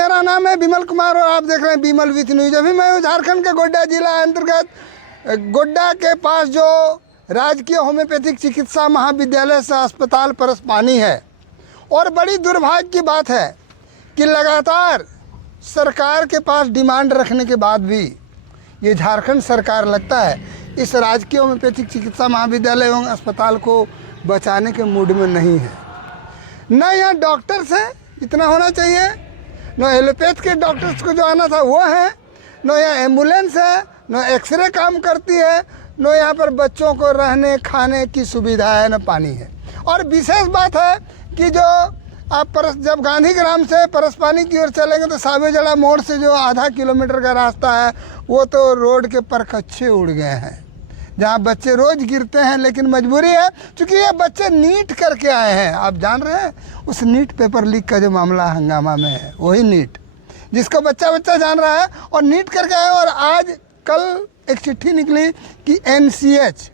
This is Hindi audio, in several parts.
मेरा नाम है विमल कुमार और आप देख रहे हैं विमल विथ न्यूज। अभी मैं हूँ झारखंड के गोड्डा जिला अंतर्गत गोड्डा के पास जो राजकीय होम्योपैथिक चिकित्सा महाविद्यालय से अस्पताल परसपानी है। और बड़ी दुर्भाग्य की बात है कि लगातार सरकार के पास डिमांड रखने के बाद भी ये झारखंड सरकार लगता है इस राजकीय होम्योपैथिक चिकित्सा महाविद्यालय एवं अस्पताल को बचाने के मूड में नहीं है। न यहाँ डॉक्टर्स हैं इतना होना चाहिए, न एलोपैथ के डॉक्टर्स को जो आना था वो है, न यहाँ एम्बुलेंस है, न एक्सरे काम करती है, न यहाँ पर बच्चों को रहने खाने की सुविधा है, न पानी है। और विशेष बात है कि जो आप जब गांधी ग्राम से परसपानी की ओर चलेंगे तो सावेजड़ा मोड़ से जो आधा किलोमीटर का रास्ता है वो तो रोड के परखच्चे उड़ गए हैं, जहाँ बच्चे रोज़ गिरते हैं। लेकिन मजबूरी है क्योंकि ये बच्चे नीट करके आए हैं। आप जान रहे हैं उस नीट पेपर लीक का जो मामला हंगामा में है, वही नीट जिसको बच्चा जान रहा है और नीट करके आए। और आज कल एक चिट्ठी निकली कि NCH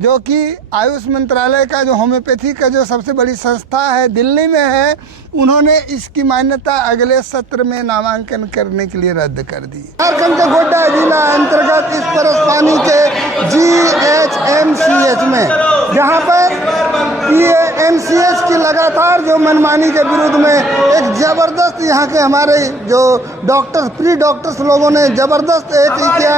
जो कि आयुष मंत्रालय का जो होम्योपैथी का जो सबसे बड़ी संस्था है दिल्ली में है, उन्होंने इसकी मान्यता अगले सत्र में नामांकन करने के लिए रद्द कर दी। झारखंड के गोड्डा जिला अंतर्गत इस परसपानी के GHMCH में, जहां पर ये NCH की लगातार जो मनमानी के विरुद्ध में एक ज़बरदस्त यहाँ के हमारे जो डॉक्टर्स प्री डॉक्टर्स लोगों ने ज़बरदस्त एक किया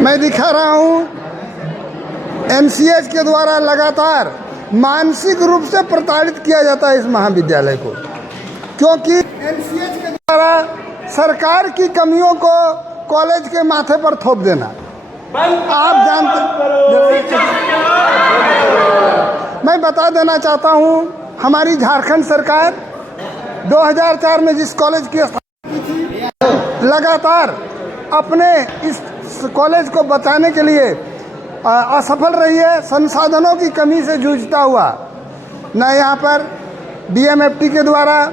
मैं दिखा रहा हूँ NCH के द्वारा लगातार मानसिक रूप से प्रताड़ित किया जाता है इस महाविद्यालय को, क्योंकि NCH के द्वारा सरकार की कमियों को कॉलेज के माथे पर थोप देना। आप जानते, मैं बता देना चाहता हूँ हमारी झारखंड सरकार 2004 में जिस कॉलेज की स्थापना की थी, लगातार अपने इस कॉलेज को बचाने के लिए असफल रही है। संसाधनों की कमी से जूझता हुआ न यहाँ पर DMFT के द्वारा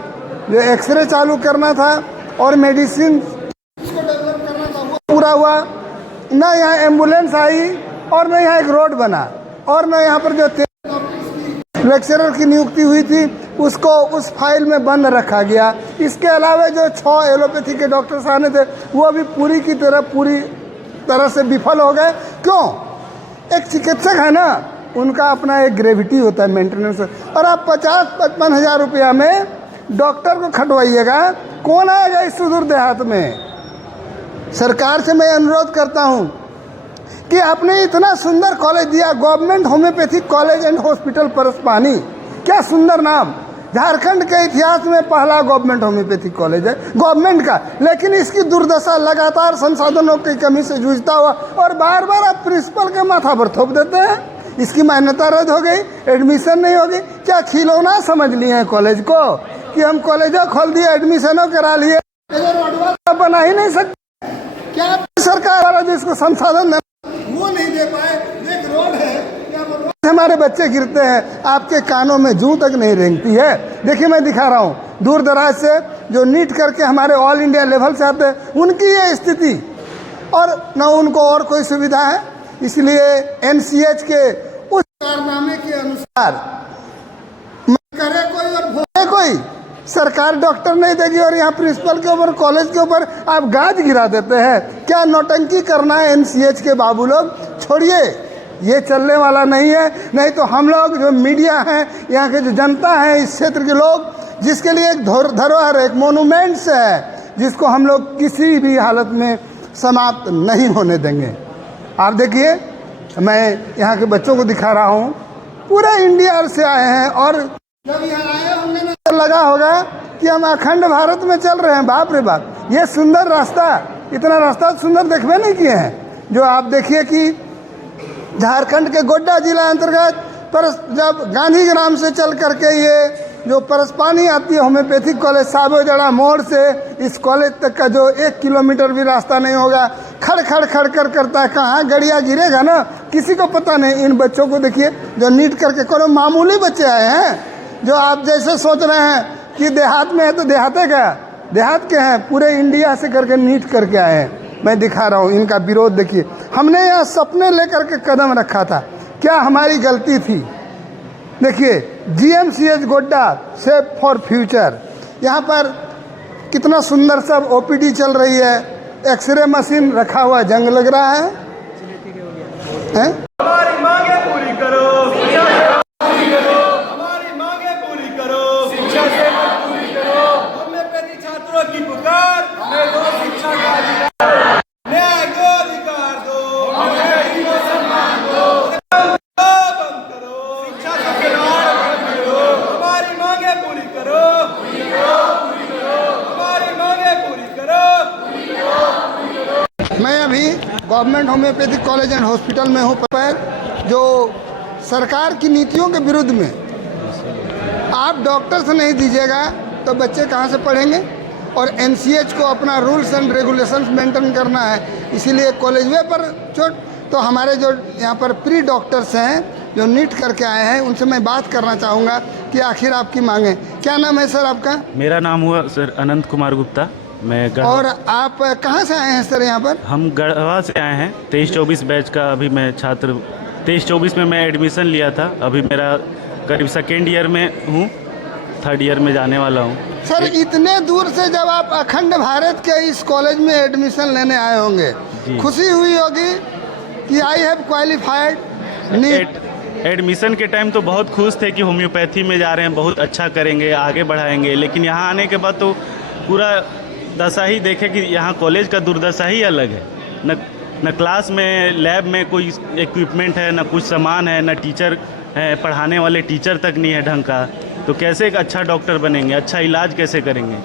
जो एक्सरे चालू करना था और मेडिसिन इसको डेवलप करना था वो पूरा हुआ, न यहाँ एम्बुलेंस आई और न यहाँ एक रोड बना, और न यहाँ पर जो लेक्चरर की नियुक्ति हुई थी उसको उस फाइल में बंद रखा गया। इसके अलावा जो 6 एलोपैथी के डॉक्टर्स आने थे वो भी पूरी तरह से विफल हो गए। क्यों? एक चिकित्सक है ना, उनका अपना एक ग्रेविटी होता है, मेंटेनेंस। और आप 50-55 हज़ार रुपया में डॉक्टर को खटवाइएगा, कौन आएगा इस सुदूर देहात में? सरकार से मैं अनुरोध करता हूँ कि आपने इतना सुंदर कॉलेज दिया, government homeopathic college and hospital Paraspani, क्या सुंदर नाम। झारखंड के इतिहास में पहला गवर्नमेंट होम्योपैथिक कॉलेज है गवर्नमेंट का, लेकिन इसकी दुर्दशा लगातार संसाधनों की कमी से जूझता हुआ और बार बार आप प्रिंसिपल के माथा पर थोप देते हैं। इसकी मान्यता रद्द हो गई, एडमिशन नहीं होगी। क्या खिलौना समझ लिए हैं कॉलेज को कि हम कॉलेजों खोल दिए, एडमिशनों करा लिए, बना ही नहीं सकते? क्या सरकार वाला जिसको संसाधन वो नहीं दे पाए? एक रोड है, हमारे बच्चे गिरते हैं, आपके कानों में जूं तक नहीं रेंगती है। देखिए मैं दिखा रहा हूँ दूर दराज से जो नीट करके हमारे ऑल इंडिया लेवल से आते हैं, उनकी ये स्थिति, और न उनको और कोई सुविधा है। इसलिए NCH के उस कारनामे के अनुसार करे कोई और भोगे कोई, सरकार डॉक्टर नहीं देगी और यहाँ प्रिंसिपल के ऊपर कॉलेज के ऊपर आप गाज गिरा देते हैं। क्या नौटंकी करना है NCH के बाबू लोग? छोड़िए, ये चलने वाला नहीं है। नहीं तो हम लोग जो मीडिया हैं, यहाँ के जो जनता है, इस क्षेत्र के लोग, जिसके लिए एक धरोहर, एक मोनूमेंट्स है, जिसको हम लोग किसी भी हालत में समाप्त नहीं होने देंगे। आप देखिए, मैं यहाँ के बच्चों को दिखा रहा हूँ, पूरे इंडिया से आए हैं और जब यहाँ आए होंगे ना तो लगा होगा कि हम अखंड भारत में चल रहे हैं। बाप रे बाप, ये सुंदर रास्ता, इतना रास्ता सुंदर देखबे नहीं किए हैं। जो आप देखिए कि झारखंड के गोड्डा जिला अंतर्गत पर जब गांधीग्राम से चल करके ये जो परसपानी आती है होम्योपैथिक कॉलेज, साबोजड़ा मोड़ से इस कॉलेज तक का जो 1 किलोमीटर भी रास्ता नहीं होगा, खड़ खड़ खड़ कर करता है। कहाँ गड़िया गिरेगा ना, किसी को पता नहीं। इन बच्चों को देखिए जो नीट करके, कोनो मामूली बच्चे आए हैं। जो आप जैसे सोच रहे हैं कि देहात में है तो देहाते क्या, देहात के हैं, पूरे इंडिया से करके नीट करके आए हैं। मैं दिखा रहा हूँ इनका विरोध। देखिए, हमने यहाँ सपने लेकर के कदम रखा था, क्या हमारी गलती थी। देखिए, GMCH Godda safe for future, यहाँ पर कितना सुंदर सब OPD चल रही है, एक्सरे मशीन रखा हुआ जंग लग रहा है। हमारी मांगे पूरी करो, हमारी मांगे पूरी करो, शिक्षा से पूरी करो। होम्योपैथी छात्रों की पुकार, हमें दो शिक्षा का अधिकार, न्याय को अधिकार दो, होम्योपैथी को सम्मान दो, बंद करो, शिक्षा से खिलवाड़ बंद करो, हमारी मांगे पूरी करो, हमारी मांगे पूरी करो। मैं अभी government homeopathic college and hospital में हूँ, पर जो सरकार की नीतियों के विरुद्ध में आप डॉक्टर से नहीं दीजिएगा तो बच्चे कहाँ से पढ़ेंगे। और NCH को अपना रूल्स एंड रेगुलेशंस मेंटेन करना है, इसीलिए कॉलेज वे पर चोट। तो हमारे जो यहाँ पर प्री डॉक्टर्स हैं जो नीट करके आए हैं, उनसे मैं बात करना चाहूँगा कि आखिर आपकी मांगे क्या। नाम है सर आपका? मेरा नाम हुआ सर अनंत कुमार गुप्ता। मैं और आप कहाँ से आए हैं सर यहाँ पर? हम गढ़वा से आए हैं। 23-24 बैच का अभी मैं छात्र, 23-24 में मैं एडमिशन लिया था। अभी मेरा करीब 2nd ईयर में हूँ, 3rd ईयर में जाने वाला हूँ। सर, इतने दूर से जब आप अखंड भारत के इस कॉलेज में एडमिशन लेने आए होंगे, खुशी हुई होगी कि I have qualified NEET. Admission के टाइम तो बहुत खुश थे कि होम्योपैथी में जा रहे हैं, बहुत अच्छा करेंगे, आगे बढ़ाएंगे। लेकिन यहाँ आने के बाद तो पूरा दशा ही देखे कि यहाँ कॉलेज का दुर्दशा ही अलग है। न क्लास में, लैब में कोई इक्विपमेंट है, न कुछ सामान है, न टीचर है, पढ़ाने वाले टीचर तक नहीं है ढंग का। तो कैसे एक अच्छा डॉक्टर बनेंगे, अच्छा इलाज कैसे करेंगे।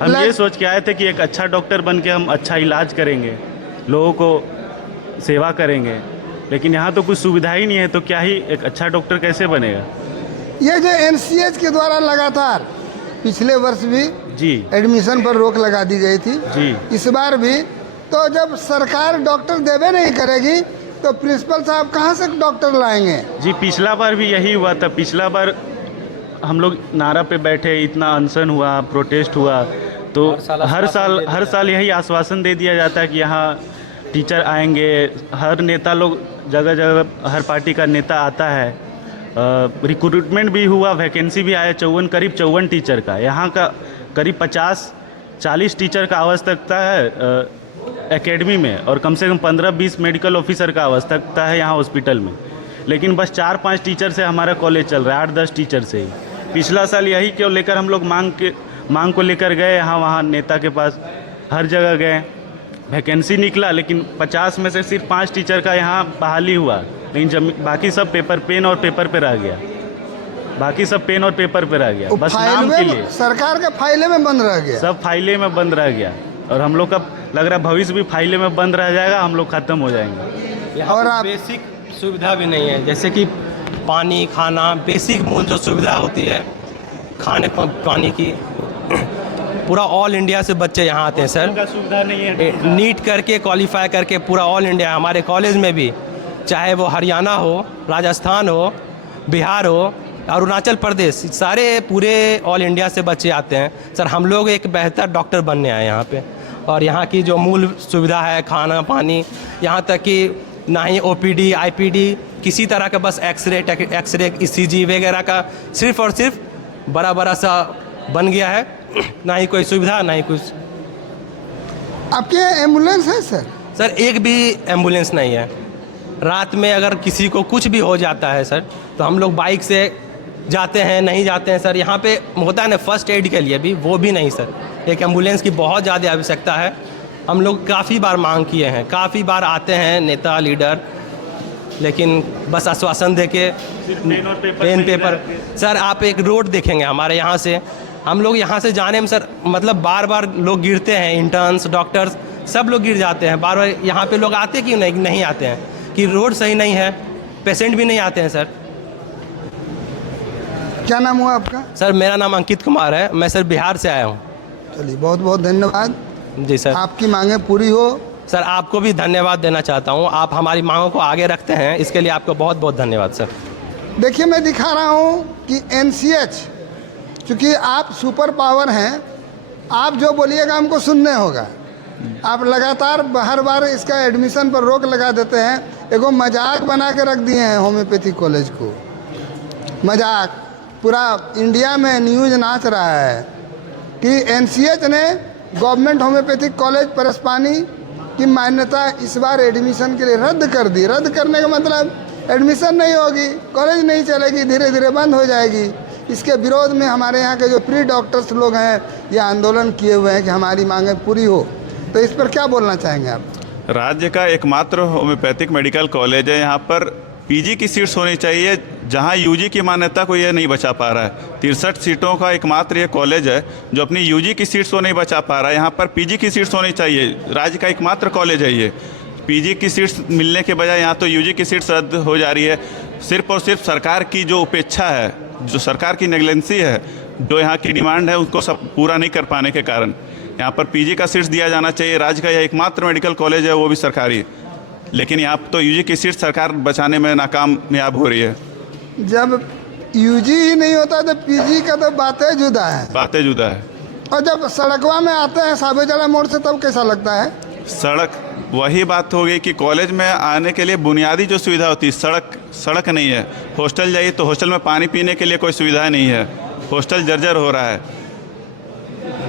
हम ये सोच के आए थे कि एक अच्छा डॉक्टर बन के हम अच्छा इलाज करेंगे, लोगों को सेवा करेंगे। लेकिन यहाँ तो कुछ सुविधा ही नहीं है, तो क्या ही एक अच्छा डॉक्टर कैसे बनेगा। ये जो NCH के द्वारा लगातार पिछले वर्ष भी जी एडमिशन पर रोक लगा दी गई थी, जी इस बार भी। तो जब सरकार डॉक्टर देवे नहीं करेगी तो प्रिंसिपल साहब कहाँ से डॉक्टर लाएंगे? जी, पिछला बार भी यही हुआ था। पिछला बार हम लोग नारा पे बैठे, इतना अनशन हुआ, प्रोटेस्ट हुआ, तो हर साल यही आश्वासन दे दिया जाता है कि यहाँ टीचर आएंगे। हर नेता लोग, जगह जगह हर पार्टी का नेता आता है। रिक्रूटमेंट भी हुआ, वैकेंसी भी आया, करीब 54 टीचर का। यहाँ का करीब 50-40 टीचर का आवश्यकता है एकेडमी में, और कम से कम 15-20 मेडिकल ऑफिसर का आवश्यकता है यहाँ हॉस्पिटल में। लेकिन बस 4-5 टीचर से हमारा कॉलेज चल रहा है, 8-10 टीचर से ही। पिछला साल यही क्यों लेकर हम लोग मांग को लेकर गए यहाँ वहाँ नेता के पास, हर जगह गए, वैकेंसी निकला, लेकिन 50 में से सिर्फ 5 टीचर का यहाँ बहाली हुआ। लेकिन बाकी सब पेन और पेपर पे रह गया, बाकी सब पेन और पेपर पे रह गया, बस नाम के लिए। सरकार के फाइले में बंद रह गया, सब फाइले में बंद रह गया। और हम लोग का लग रहा है भविष्य भी फाइले में बंद रह जाएगा, हम लोग खत्म हो जाएंगे। और आप बेसिक सुविधा भी नहीं है, जैसे कि पानी, खाना, बेसिक मूल जो सुविधा होती है खाने पानी की, पूरा ऑल इंडिया से बच्चे यहाँ आते हैं सर। का सुविधा नहीं है। नीट करके क्वालिफाई करके पूरा ऑल इंडिया, हमारे कॉलेज में भी, चाहे वो हरियाणा हो, राजस्थान हो, बिहार हो, अरुणाचल प्रदेश, सारे पूरे ऑल इंडिया से बच्चे आते हैं सर। हम लोग एक बेहतर डॉक्टर बनने आए यहाँ पे, और यहाँ की जो मूल सुविधा है, खाना पानी, यहाँ तक कि ना ही OPD IPD किसी तरह का, बस एक्सरे ECG वगैरह का सिर्फ और सिर्फ बड़ा सा बन गया है, ना ही कोई सुविधा, ना ही कुछ। आपके एम्बुलेंस है सर? सर एक भी एम्बुलेंस नहीं है। रात में अगर किसी को कुछ भी हो जाता है सर, तो हम लोग बाइक से जाते हैं, नहीं जाते हैं सर। यहाँ पे होता है ना फर्स्ट एड के लिए भी, वो भी नहीं सर। एक एम्बुलेंस की बहुत ज़्यादा आवश्यकता है। हम लोग काफ़ी बार मांग किए हैं, काफ़ी बार आते हैं नेता लीडर, लेकिन बस आश्वासन दे के पेन पेपर। सर आप एक रोड देखेंगे हमारे यहाँ से, हम लोग यहाँ से जाने में सर मतलब बार बार लोग गिरते हैं, इंटर्न्स डॉक्टर्स सब लोग गिर जाते हैं। बार बार यहाँ पे लोग आते क्यों नहीं आते हैं कि रोड सही नहीं है, पेशेंट भी नहीं आते हैं। सर क्या नाम हुआ आपका? सर मेरा नाम अंकित कुमार है, मैं सर बिहार से आया हूँ। चलिए बहुत बहुत धन्यवाद। जी सर। आपकी मांगे पूरी हो। सर आपको भी धन्यवाद देना चाहता हूँ, आप हमारी मांगों को आगे रखते हैं, इसके लिए आपको बहुत बहुत धन्यवाद सर। देखिए मैं दिखा रहा हूँ कि NCH, चूँकि आप सुपर पावर हैं, आप जो बोलिएगा हमको सुनने होगा। आप लगातार हर बार इसका एडमिशन पर रोक लगा देते हैं। एगो मजाक बना के रख दिए हैं होम्योपैथी कॉलेज को, मजाक। पूरा इंडिया में न्यूज़ नाच रहा है कि NCH ने गवर्नमेंट होम्योपैथिक कॉलेज परसपानी की मान्यता इस बार एडमिशन के लिए रद्द कर दी। रद्द करने का मतलब एडमिशन नहीं होगी, कॉलेज नहीं चलेगी, धीरे धीरे बंद हो जाएगी। इसके विरोध में हमारे यहाँ के जो प्री डॉक्टर्स लोग हैं ये आंदोलन किए हुए हैं कि हमारी मांगें पूरी हो। तो इस पर क्या बोलना चाहेंगे आप? राज्य का एकमात्र होम्योपैथिक मेडिकल कॉलेज है, यहाँ पर पीजी की सीट्स होनी चाहिए, जहाँ यूजी की मान्यता को ये नहीं बचा पा रहा है। 63 सीटों का एकमात्र ये कॉलेज है जो अपनी यूजी की सीट्स को नहीं बचा पा रहा है। यहाँ पर पीजी की सीट्स होनी चाहिए, राज्य का एकमात्र कॉलेज है ये। पीजी की सीट्स मिलने के बजाय यहाँ तो यूजी की सीट्स रद्द हो जा रही है। सिर्फ और सिर्फ सरकार की जो उपेक्षा है, जो सरकार की नेग्लेंसी है, जो यहाँ की डिमांड है उसको सब पूरा नहीं कर पाने के कारण यहाँ पर पीजी का सीट्स दिया जाना चाहिए। राज्य का यह एकमात्र मेडिकल कॉलेज है, वो भी सरकारी, लेकिन यहाँ तो यूजी की सीट सरकार बचाने में नाकामयाब हो रही है। जब यूजी ही नहीं होता तो पीजी का तो बातें जुदा है, बातें जुदा है। और जब सड़कवा में आते हैं साबेजड़ा मोड़ से तब कैसा लगता है? सड़क, वही बात हो गई कि कॉलेज में आने के लिए बुनियादी जो सुविधा होती है, सड़क नहीं है। हॉस्टल जाइए तो हॉस्टल में पानी पीने के लिए कोई सुविधा नहीं है, हॉस्टल जर्जर हो रहा है।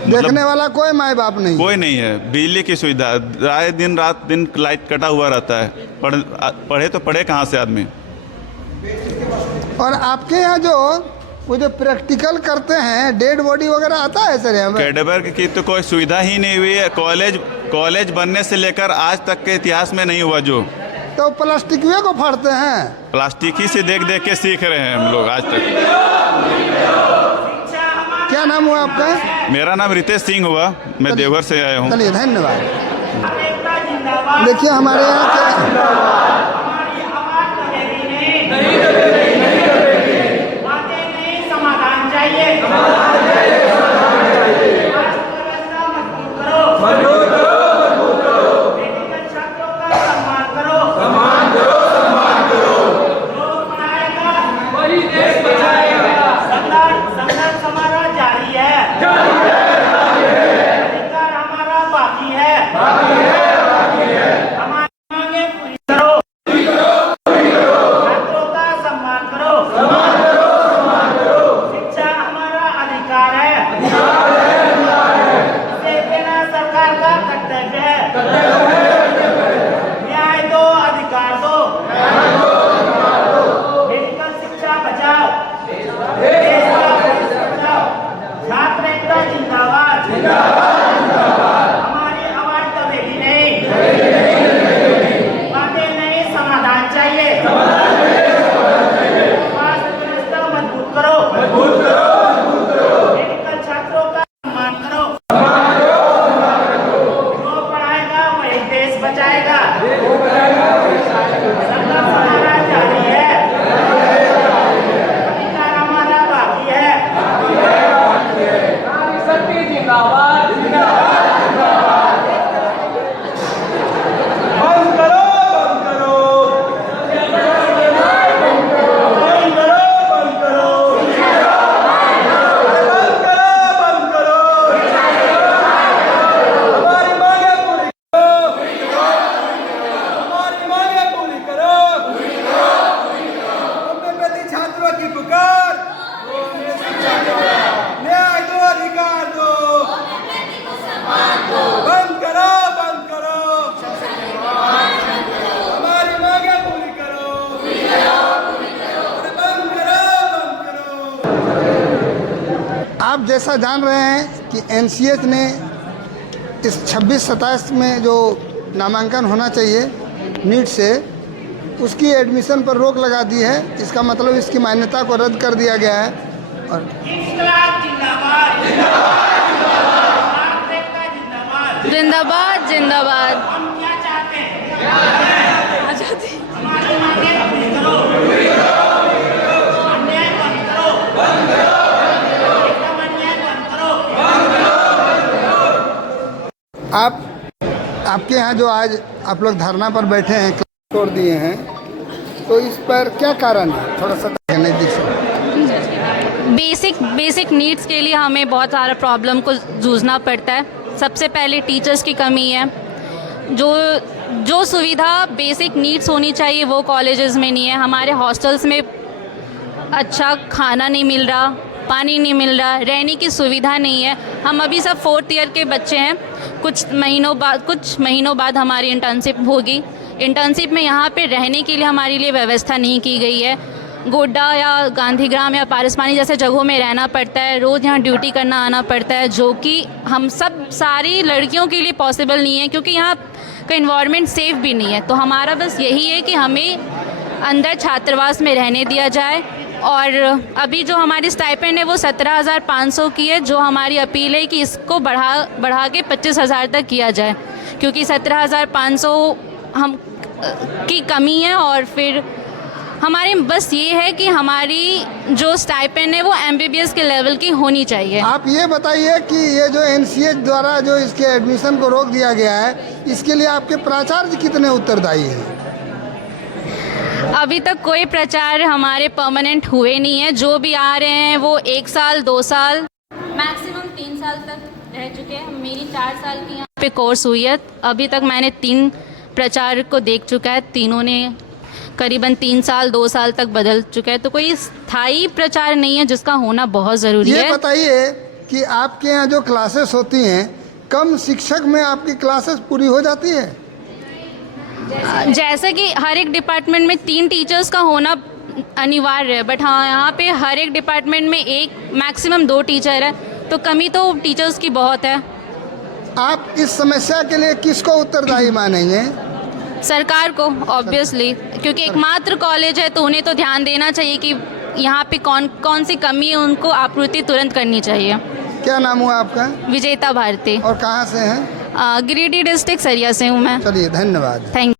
देखने वाला कोई माँ बाप नहीं, कोई नहीं है। बिजली की सुविधा, आए दिन रात दिन लाइट कटा हुआ रहता है। पढ़े तो पढ़े कहाँ से आदमी। और आपके यहाँ जो वो जो प्रैक्टिकल करते हैं, डेड बॉडी वगैरह आता है सर यहाँ पे? कैडेबर की तो कोई सुविधा ही नहीं हुई है। कॉलेज बनने से लेकर आज तक के इतिहास में नहीं हुआ। जो तो प्लास्टिक को फाड़ते हैं, प्लास्टिक ही से देख देख के सीख रहे हैं हम लोग आज तक। क्या नाम हुआ आपका? मेरा नाम रितेश सिंह हुआ, मैं देवघर से आया हूँ। चलिए धन्यवाद। देखिए हमारे यहाँ के जैसा जान रहे हैं कि एनसीएच ने इस 26-27 में जो नामांकन होना चाहिए नीट से, उसकी एडमिशन पर रोक लगा दी है। इसका मतलब इसकी मान्यता को रद्द कर दिया गया है। और जिंदाबाद जिंदाबाद। हम क्या चाहते हैं? आजादी। हमारी मांगे पूरी करो, अन्याय बंद करो, एकदम अन्याय बंद करो। आपके यहाँ जो आज आप लोग धरना पर बैठे हैं, क्लास छोड़ दिए हैं, तो इस पर क्या कारण है? थोड़ा सा नज़दीक से। बेसिक नीड्स के लिए हमें बहुत सारा प्रॉब्लम को जूझना पड़ता है। सबसे पहले टीचर्स की कमी है। जो सुविधा बेसिक नीड्स होनी चाहिए वो कॉलेजेस में नहीं है। हमारे हॉस्टल्स में अच्छा खाना नहीं मिल रहा, पानी नहीं मिल रहा, रहने की सुविधा नहीं है। हम अभी सब 4th ईयर के बच्चे हैं। कुछ महीनों बाद हमारी इंटर्नशिप होगी। इंटर्नशिप में यहाँ पे रहने के लिए हमारे लिए व्यवस्था नहीं की गई है। गोड्डा या गांधीग्राम या पारसपानी जैसे जगहों में रहना पड़ता है, रोज़ यहाँ ड्यूटी करना आना पड़ता है, जो कि हम सब सारी लड़कियों के लिए पॉसिबल नहीं है, क्योंकि यहाँ का इन्वायरमेंट सेफ़ भी नहीं है। तो हमारा बस यही है कि हमें अंदर छात्रावास में रहने दिया जाए। और अभी जो हमारी स्टाइपेंड है वो 17,500 की है। जो हमारी अपील है कि इसको बढ़ा के 25,000 तक किया जाए, क्योंकि 17,500 हम की कमी है। और फिर हमारी बस ये है कि हमारी जो स्टाइपेंड है वो MBBS के लेवल की होनी चाहिए। आप ये बताइए कि ये जो एनसीएच द्वारा जो इसके एडमिशन को रोक दिया गया है, इसके लिए आपके प्राचार्य कितने उत्तरदायी हैं? अभी तक कोई प्राचार्य हमारे परमानेंट हुए नहीं है। जो भी आ रहे हैं वो 1 साल 2 साल मैक्सिमम 3 साल तक रह चुके हैं। मेरी 4 साल की यहाँ पे कोर्स हुई है। अभी तक मैंने 3 प्राचार्य को देख चुका है। तीनों ने करीबन 3 साल 2 साल तक बदल चुका है। तो कोई स्थायी प्रचार नहीं है, जिसका होना बहुत ज़रूरी है। ये बताइए कि आपके यहाँ जो क्लासेस होती हैं, कम शिक्षक में आपकी क्लासेस पूरी हो जाती है? जैसे कि हर एक डिपार्टमेंट में 3 टीचर्स का होना अनिवार्य है, बट हाँ यहाँ पे हर एक डिपार्टमेंट में 1 मैक्सिमम 2 टीचर है, तो कमी तो टीचर्स की बहुत है। आप इस समस्या के लिए किसको उत्तरदायी मानेंगे? सरकार को ऑब्वियसली, क्योंकि एकमात्र कॉलेज है तो उन्हें तो ध्यान देना चाहिए कि यहाँ पे कौन सी कमी है, उनको आपूर्ति तुरंत करनी चाहिए। क्या नाम हुआ आपका? विजेता भारती। और कहाँ से हैं? गिरिडीह डिस्ट्रिक्ट सरिया से हूँ मैं। चलिए, धन्यवाद। थैंक